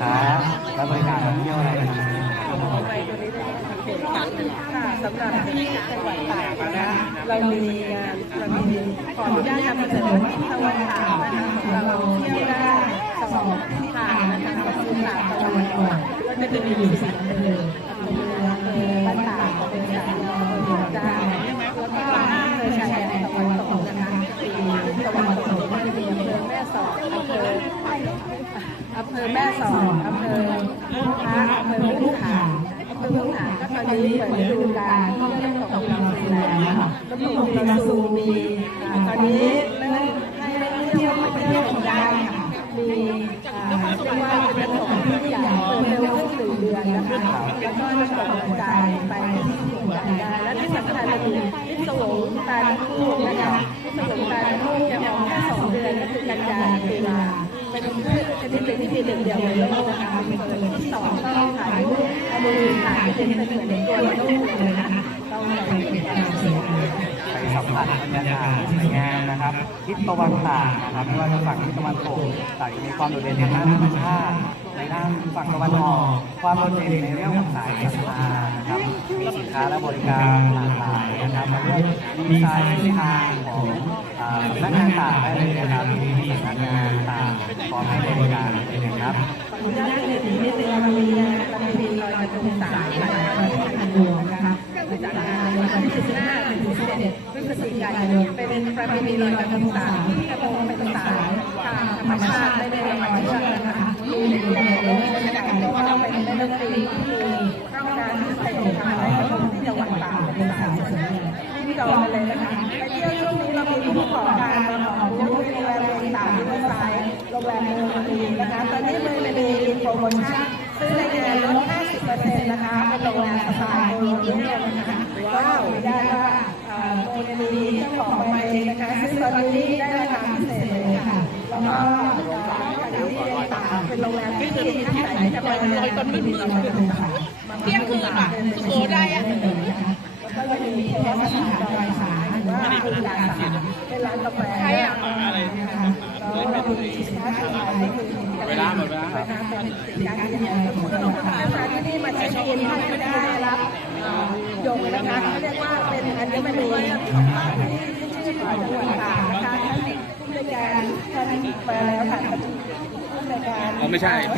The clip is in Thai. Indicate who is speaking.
Speaker 1: ค้าและบริการท่องเที่ยวอะไรนะครับ
Speaker 2: ค่ะสำหรับที่จังหวัดตากนะเรามีงานเรามีขออนุญาตนำเสนอที่ตะวันตากนะคะเราเที่ยวได้สองที่ทางนะคะก็คือตากตะวันตกก็จะมีอยู่สามอำเภออำเภอบ้านตากอำเภอสายอำเภอหัวได้แล้วก็อำเภอชายแดนตะวันตกนะคะตะวันตกก็จะมีอำเภอแม่สอดอำเภอ อำเภอแม่สอดอำเภอพุทธะอำเภอพุทธาคือคำถาก็ตอนนี้เปิดฤดูกาลที่เรื่องของเราคือแล้วก็มีมีซูมีอ่าตอนนี้เริ่มให้เที่ยวมาเที่ยวได้ค่ะมีเรียกว่าเป็นระบบที่ใหญ่เปิดเร็วขึ้นหนึ่งเดือนนะคะแล้วก็จะเปิดกระจไปที่สวนได้และที่สำคัญเรามีพิศวงตาลคู่นะคะพิศวงตาลคู่จะออกแค่สองเดือนก็คือกันยาตุลา เป็นพืชชนิดหนึ่งที่มีหนึ่งเดียวในโลกนะคะเป็นคนที่สองต้องถ่ายรูปเอมือถ่ายเป็นเหมือนในตัวโลกเลยนะคะต้องเราเป็นการเสีย
Speaker 1: ไปสัมผัสบรรยากาศสวยงามนะครับ ทิศตะวันตกนะครับไม่ว่าจะฝั่งทิศตะวันตกแต่มีความโดดเด่นในด้านธรรมชาติในด้านฝั่งตะวันออกความโดดเด่นในเรื่องของสายการค้านะครับมีสินค้าและบริการหลากหลายนะครับมาเลือกดีไซน์เส้นทางของนักงานต่างได้เลยนะครับ อมให้บริการเลยนะครับ
Speaker 2: ขออนุญาตในสิ่งที่เป็นเรามีเรามีลอยกระทงสายนะคะที่ทางหลวงนะคะจัดงานในวันที่15ถึง17พฤศจิกายนเป็นประเพณีลอยกระทงสายที่กระทงเป็นสายตามธรรมชาติไม่ได้ลอยเชือกนะคะมีเด็กๆเล่นกันแล้วก็เป็นเล่นดนตรีที่มีร่องน้ำที่ใส่ของทางลอยกระทงที่จังหวัดตากเป็นสายสวยงามที่จองไปเลยนะคะไปเที่ยวช่วงนี้ โรงแรมเมืองมีนะคะ ตอนนี้เมืองมีโปรโมชั่นซื้อในงานลด 50%นะคะ เป็นโรงแรมสไตล์โมเดิร์นนะคะว้าวได้ว่าโมเดลนี้เจ้าของมาเองนะคะซื้อตอนนี้ได้ราคาพิเศษเลยค่ะ แล้วก็เป็นโรงแรมที่ดีที่ไหนจะไปลอยต้นมืดๆเที่ยงคืนอะสุโขทัยอะก็ยังมีเทสสาดอยสาหรือว่าเป็นร้านกาแฟใครอะ ที่ดีผู้ประกอบการที่นี่มาเช็คอินให้ได้รับยงนะคะเขาเรียกว่าเป็นอัญมณีที่ชื่อของจังหวัดตากนะคะท่านผู้ในวยการท่านมาแล้วค่ะผู้ในวยการ
Speaker 3: อ๋อไม่ใช่
Speaker 2: ท